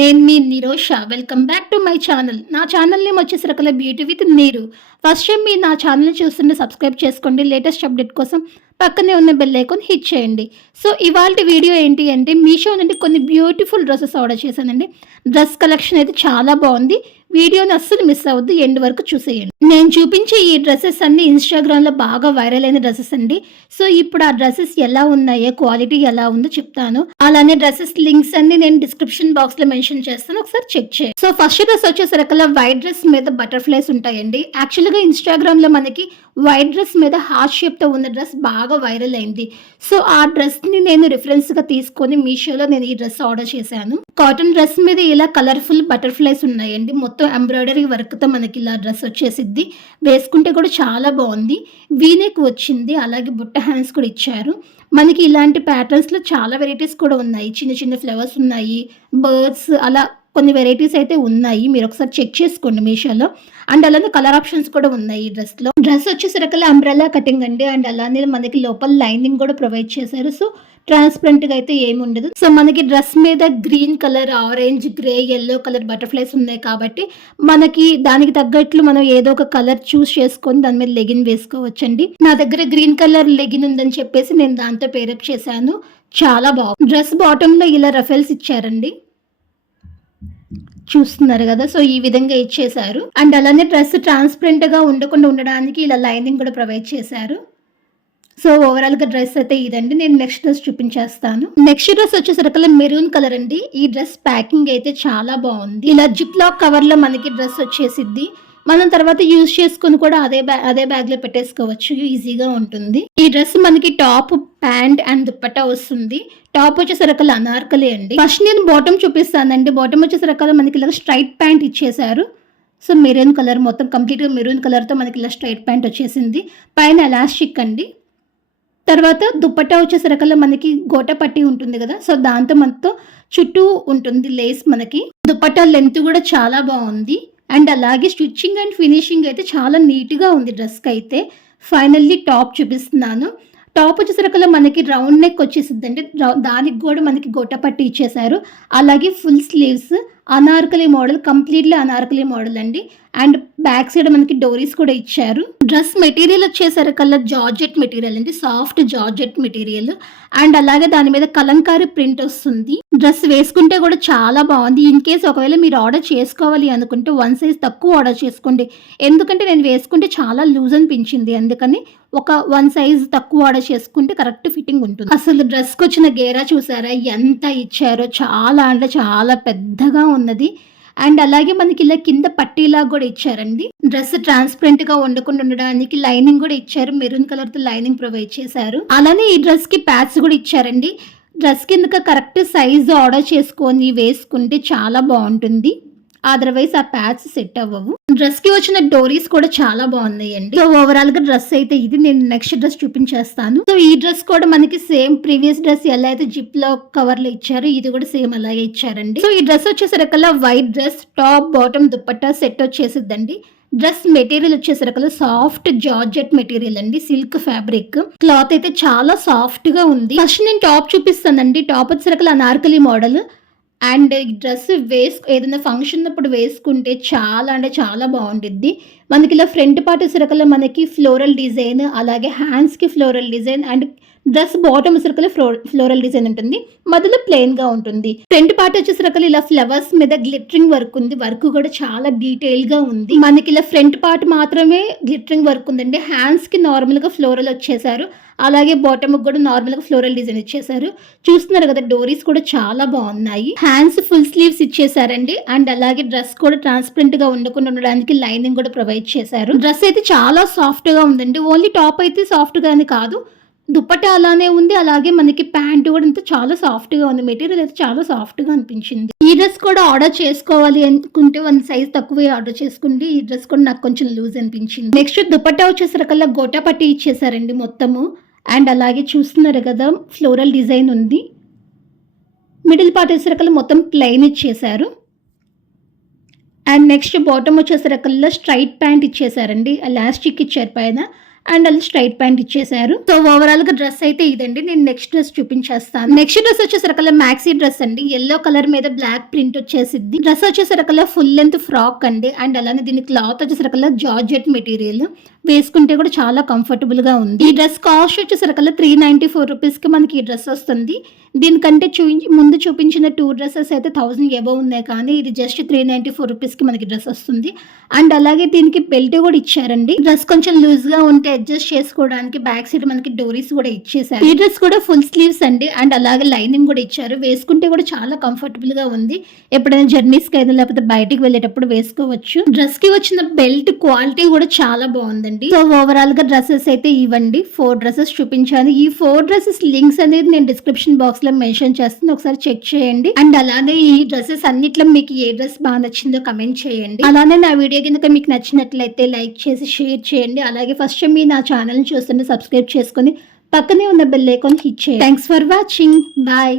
నేను మీ Nirosha. Welcome back to my channel. నా ఛానల్ నేమ్ వచ్చేసి రకల beauty with Neeru. First time మీరు నా ఛానల్ని చూస్తుంటే సబ్స్క్రైబ్ చేసుకోండి. లేటెస్ట్ అప్డేట్ కోసం పక్కనే ఉన్న బెల్ ఐకాన్ హిట్ చేయండి. సో ఇవాళ వీడియో ఏంటి అంటే మీషో నుండి కొన్ని బ్యూటిఫుల్ డ్రెస్సెస్ ఆర్డర్ చేశానండి. డ్రెస్ కలెక్షన్ అయితే చాలా బాగుంది. వీడియోని అస్సలు మిస్ అవ్వద్దు, ఎండ్ వరకు చూసేయండి. నేను చూపించే ఈ డ్రెస్సెస్ అన్ని ఇన్స్టాగ్రామ్లో బాగా వైరల్ అయిన డ్రెస్సెస్ అండి. సో ఇప్పుడు ఆ డ్రెస్సెస్ ఎలా ఉన్నాయో, క్వాలిటీ ఎలా ఉందో చెప్తాను. అలానే డ్రెస్సెస్ లింక్స్ అన్ని నేను డిస్క్రిప్షన్ బాక్స్ లో మెన్షన్ చేస్తాను, ఒకసారి చెక్ చేయండి. సో ఫస్ట్ డ్రెస్ వచ్చేసరికి వైట్ డ్రెస్ మీద బటర్ఫ్లైస్ ఉంటాయండి. యాక్చువల్గా ఇన్స్టాగ్రామ్ లో మనకి వైట్ డ్రెస్ మీద హార్ట్ షేప్ తో ఉన్న డ్రెస్ బాగా వైరల్ అయింది. సో ఆ డ్రెస్ ని నేను రిఫరెన్స్ గా తీసుకొని మీషోలో నేను ఈ డ్రెస్ ఆర్డర్ చేశాను. కాటన్ డ్రెస్ మీద ఇలా కలర్ఫుల్ బటర్ఫ్లైస్ ఉన్నాయండి. మొత్తం ఎంబ్రాయిడరీ వర్క్ తో మనకి ఇలా డ్రెస్ వచ్చేసిద్ది. వేసుకుంటే కూడా చాలా బాగుంది. వీనెక్ వచ్చింది, అలాగే బుట్ట హ్యాండ్స్ కూడా ఇచ్చారు. మనకి ఇలాంటి ప్యాటర్న్స్ లో చాలా వెరైటీస్ కూడా ఉన్నాయి. చిన్న చిన్న ఫ్లవర్స్ ఉన్నాయి, బర్డ్స్, అలా కొన్ని వెరైటీస్ అయితే ఉన్నాయి. మీరు ఒకసారి చెక్ చేసుకోండి మీషోలో. అండ్ అలానే కలర్ ఆప్షన్స్ కూడా ఉన్నాయి ఈ డ్రెస్ లో. డ్రెస్ వచ్చేసరికి అంబ్రెల్లా కటింగ్ అండి. అండ్ అలానే మనకి లోపల లైనింగ్ కూడా ప్రొవైడ్ చేశారు. సో ట్రాన్స్పరెంట్ గా అయితే ఏమి ఉండదు. సో మనకి డ్రెస్ మీద green colour, orange, grey, yellow colour butterflies ఉన్నాయి కాబట్టి మనకి దానికి తగ్గట్లు మనం ఏదో ఒక కలర్ చూస్ చేసుకొని దాని మీద లెగిన్ వేసుకోవచ్చండి. నా దగ్గర గ్రీన్ కలర్ లెగిన్ ఉందని చెప్పేసి నేను దాంతో పేరప్ చేశాను. చాలా బాగుంది. డ్రెస్ బాటమ్ లో ఇలా రఫెల్స్ ఇచ్చారండి, చూస్తున్నారు కదా. సో ఈ విధంగా ఇచ్చేసారు. అండ్ అలానే డ్రెస్ ట్రాన్స్పరెంట్ గా ఉండకుండా ఉండడానికి ఇలా లైనింగ్ కూడా ప్రొవైడ్ చేశారు. సో ఓవరాల్ గా డ్రెస్ అయితే ఇదండి. నేను నెక్స్ట్ డ్రెస్ చూపించేస్తాను. నెక్స్ట్ డ్రెస్ వచ్చేసరికి మెరూన్ కలర్ అండి. ఈ డ్రెస్ ప్యాకింగ్ అయితే చాలా బాగుంది. ఇలా జిప్ లాక్ కవర్ లో మనకి డ్రెస్ వచ్చేసిద్ది. మనం తర్వాత యూజ్ చేసుకుని కూడా అదే బ్యాగ్ లో పెట్టేసుకోవచ్చు, ఈజీగా ఉంటుంది. ఈ డ్రెస్ మనకి టాప్, ప్యాంట్ అండ్ దుప్పట్టా వస్తుంది. టాప్ వచ్చేసరికి అనార్కలి అండి. ఫస్ట్ నేను బాటమ్ చూపిస్తానండి. బాటమ్ వచ్చేసరికి మనకి ఇలా స్ట్రైట్ ప్యాంట్ ఇచ్చేసారు. సో మెరూన్ కలర్, మొత్తం కంప్లీట్ గా మెరూన్ కలర్ తో మనకి ఇలా స్ట్రైట్ ప్యాంట్ వచ్చేసింది. పైన ఎలాస్టిక్ అండి. తర్వాత దుప్పట్టా వచ్చేసరికి మనకి గోట పట్టి ఉంటుంది కదా, సో దాంతో మనతో చుట్టూ ఉంటుంది లేస్. మనకి దుప్పట్టా లెంత్ కూడా చాలా బాగుంది. అండ్ అలాగే స్టిచ్చింగ్ అండ్ ఫినిషింగ్ అయితే చాలా నీట్గా ఉంది డ్రెస్కి అయితే. ఫైనల్లీ టాప్ చూపిస్తున్నాను. టాప్ వచ్చేసరికి మనకి రౌండ్ నెక్ వచ్చేసిందండి. దానికి కూడా మనకి గొట్ట పట్టి ఇచ్చేసారు. అలాగే full sleeves, Anarkali model, completely Anarkali model అండి. అండ్ బ్యాక్ సైడ్ మనకి డోరీస్ కూడా ఇచ్చారు. డ్రెస్ మెటీరియల్ వచ్చేసరికల్లా జార్జెట్ మెటీరియల్ అండి, సాఫ్ట్ జార్జెట్ మెటీరియల్. అండ్ అలాగే దాని మీద కలంకారీ ప్రింట్ వస్తుంది. డ్రెస్ వేసుకుంటే కూడా చాలా బాగుంది. ఇన్ కేస్ ఒకవేళ మీరు ఆర్డర్ చేసుకోవాలి అనుకుంటే 1 సైజ్ తక్కువ ఆర్డర్ చేసుకోండి. ఎందుకంటే నేను వేసుకుంటే చాలా లూజ్ అనిపించింది, అందుకని ఒక 1 సైజ్ తక్కువ ఆర్డర్ చేసుకుంటే కరెక్ట్ ఫిట్టింగ్ ఉంటుంది. అసలు డ్రెస్కి వచ్చిన గేరా చూసారా ఎంత ఇచ్చారో, చాలా అంటే చాలా పెద్దగా ఉన్నది. అండ్ అలాగే మనకి ఇలా కింద పట్టీలా కూడా ఇచ్చారండి. డ్రెస్ ట్రాన్స్పరెంట్ గా ఉండకుండా ఉండడానికి లైనింగ్ కూడా ఇచ్చారు. మెరూన్ కలర్ తో లైనింగ్ ప్రొవైడ్ చేశారు. అలానే ఈ డ్రెస్ కి ప్యాడ్స్ కూడా ఇచ్చారండి. డ్రెస్ కింద కరెక్ట్ సైజ్ ఆర్డర్ చేసుకొని వేసుకుంటే చాలా బాగుంటుంది. అదర్వైజ్ ఆ ప్యాడ్స్ సెట్ అవ్వవు. డ్రెస్ కి వచ్చిన డోరీస్ కూడా చాలా బాగున్నాయండి. సో ఓవరాల్ గా డ్రెస్ అయితే ఇది. నేను నెక్స్ట్ డ్రెస్ చూపించేస్తాను. సో ఈ డ్రెస్ కూడా మనకి సేమ్ ప్రీవియస్ డ్రెస్ ఎలా అయితే జిప్ లో కవర్ లో ఇచ్చారు, ఇది కూడా సేమ్ అలాగే ఇచ్చారండి. సో ఈ డ్రెస్ వచ్చేసరికల్లా white dress, top, bottom, dupatta set వచ్చేసిద్దండి. డ్రెస్ మెటీరియల్ వచ్చేసరికి సాఫ్ట్ జార్జెట్ మెటీరియల్ అండి, సిల్క్ ఫ్యాబ్రిక్. క్లాత్ అయితే చాలా సాఫ్ట్ గా ఉంది. ఫస్ట్ నేను టాప్ చూపిస్తానండి. టాప్ వచ్చేసరికి అనార్కలి మోడల్. అండ్ ఈ డ్రెస్ ఏదైనా ఫంక్షన్ అప్పుడు వేసుకుంటే చాలా అంటే చాలా బాగుంటుంది. మనకి ఇలా ఫ్రంట్ పార్ట్ వచ్చేసరికి మనకి ఫ్లోరల్ డిజైన్, అలాగే హ్యాండ్స్ కి floral design, and dress bottom వచ్చేసరికి ఫ్లోరల్ డిజైన్ ఉంటుంది. మధ్యలో ప్లెయిన్ గా ఉంటుంది. ఫ్రంట్ పార్ట్ వచ్చేసరికి ఇలా ఫ్లవర్స్ మీద గ్లిటరింగ్ వర్క్ ఉంది. వర్క్ కూడా చాలా డీటెయిల్ గా ఉంది. మనకి ఇలా ఫ్రంట్ పార్ట్ మాత్రమే గ్లిటరింగ్ వర్క్ ఉందండి. హ్యాండ్స్ కి నార్మల్ గా ఫ్లోరల్ వచ్చేసారు. అలాగే బాటమ్ కూడా నార్మల్ గా ఫ్లోరల్ డిజైన్ ఇచ్చేసారు. చూస్తున్నారు కదా, డోరీస్ కూడా చాలా బాగున్నాయి. హ్యాండ్స్ ఫుల్ స్లీవ్స్ ఇచ్చేసారండి. అండ్ అలాగే డ్రెస్ కూడా ట్రాన్స్పరెంట్ గా ఉండకుండా ఉండడానికి లైనింగ్ కూడా ప్రొవైడ్ చేశారు. డ్రెస్ అయితే చాలా సాఫ్ట్ గా ఉందండి. ఓన్లీ టాప్ అయితే సాఫ్ట్ గానే కాదు, దుప్పట్టా అలానే ఉంది. అలాగే మనకి ప్యాంట్ కూడా అంతా చాలా సాఫ్ట్ గా ఉంది. మెటీరియల్ అయితే చాలా సాఫ్ట్ గా అనిపించింది. ఈ డ్రెస్ కూడా ఆర్డర్ చేసుకోవాలి అనుకుంటే 1 సైజ్ తక్కువ ఆర్డర్ చేసుకోండి. ఈ డ్రెస్ కూడా నాకు కొంచెం లూజ్ అనిపించింది. నెక్స్ట్ దుప్పట్టా వచ్చేసరికల్లా గోటా పట్టి ఇచ్చేసారండి మొత్తము. అండ్ అలాగే చూస్తున్నారు కదా, ఫ్లోరల్ డిజైన్ ఉంది. మిడిల్ పార్ట్ వచ్చేసరికల్లా మొత్తం ప్లెయిన్ ఇచ్చేసారు. అండ్ నెక్స్ట్ బాటమ్ వచ్చేసరికల్లా స్ట్రైట్ ప్యాంట్ ఇచ్చేసారండి. ఎలాస్టిక్ ఇచ్చారు పైన. అండ్ అది స్ట్రైట్ ప్యాంట్ ఇచ్చేసారు. సో ఓవరాల్ గా డ్రెస్ అయితే ఇదండి. నేను నెక్స్ట్ డ్రెస్ చూపించేస్తాను. నెక్స్ట్ డ్రెస్ వచ్చేసరికల్లా మ్యాక్సీ డ్రెస్ అండి. ఎల్లో కలర్ మీద బ్లాక్ ప్రింట్ వచ్చేసిద్ది. డ్రెస్ వచ్చేసరికల్లా ఫుల్ లెంత్ ఫ్రాక్ అండి. అండ్ అలానే దీని క్లాత్ వచ్చేసరికల్లా జార్జెట్ మెటీరియల్. వేసుకుంటే కూడా చాలా కంఫర్టబుల్ గా ఉంది. ఈ డ్రెస్ కాస్ట్ వచ్చేసరికల్లా 394 రూపీస్ కి మనకి ఈ డ్రెస్ వస్తుంది. దీనికంటే ముందు చూపించిన 2 డ్రెస్సెస్ అయితే 1000 అబౌవ్ ఉన్నాయి, కానీ ఇది జస్ట్ 394 రూపీస్ కి మనకి డ్రెస్ వస్తుంది. అండ్ అలాగే దీనికి బెల్ట్ కూడా ఇచ్చారండి. డ్రెస్ కొంచెం లూజ్ గా ఉంటే అడ్జస్ట్ చేసుకోవడానికి బ్యాక్ సైడ్ మనకి డోరీస్ కూడా ఇచ్చేసారు. ఈ డ్రెస్ కూడా ఫుల్ స్లీవ్స్ అండి. అండ్ అలాగే లైనింగ్ కూడా ఇచ్చారు. వేసుకుంటే కూడా చాలా కంఫర్టబుల్ గా ఉంది. ఎప్పుడైనా జర్నీస్ కి అయినా లేకపోతే బయటికి వెళ్ళేటప్పుడు వేసుకోవచ్చు. డ్రెస్ కి వచ్చిన బెల్ట్ క్వాలిటీ కూడా చాలా బాగుందండి. సో ఓవరాల్ గా డ్రెస్సెస్ అయితే ఇవ్వండి. 4 డ్రెస్సెస్ చూపించాను. ఈ 4 డ్రెస్సెస్ లింక్స్ అనేది నేను డిస్క్రిప్షన్ బాక్స్ లో మెన్షన్ చేస్తాను, ఒకసారి చెక్ చేయండి. అండ్ అలానే ఈ డ్రెస్సెస్ అన్నిట్లో మీకు ఏ డ్రెస్ బాగా నచ్చిందో కమెంట్ చేయండి. అలానే నా వీడియో కనుక మీకు నచ్చినట్లయితే లైక్ చేసి షేర్ చేయండి. అలాగే ఫస్ట్ మీ నా ఛానల్ చూస్తుంటే సబ్స్క్రైబ్ చేసుకొని పక్కనే ఉన్న బెల్ ఐకాన్ హిట్ చేయండి. Thanks for watching. బాయ్.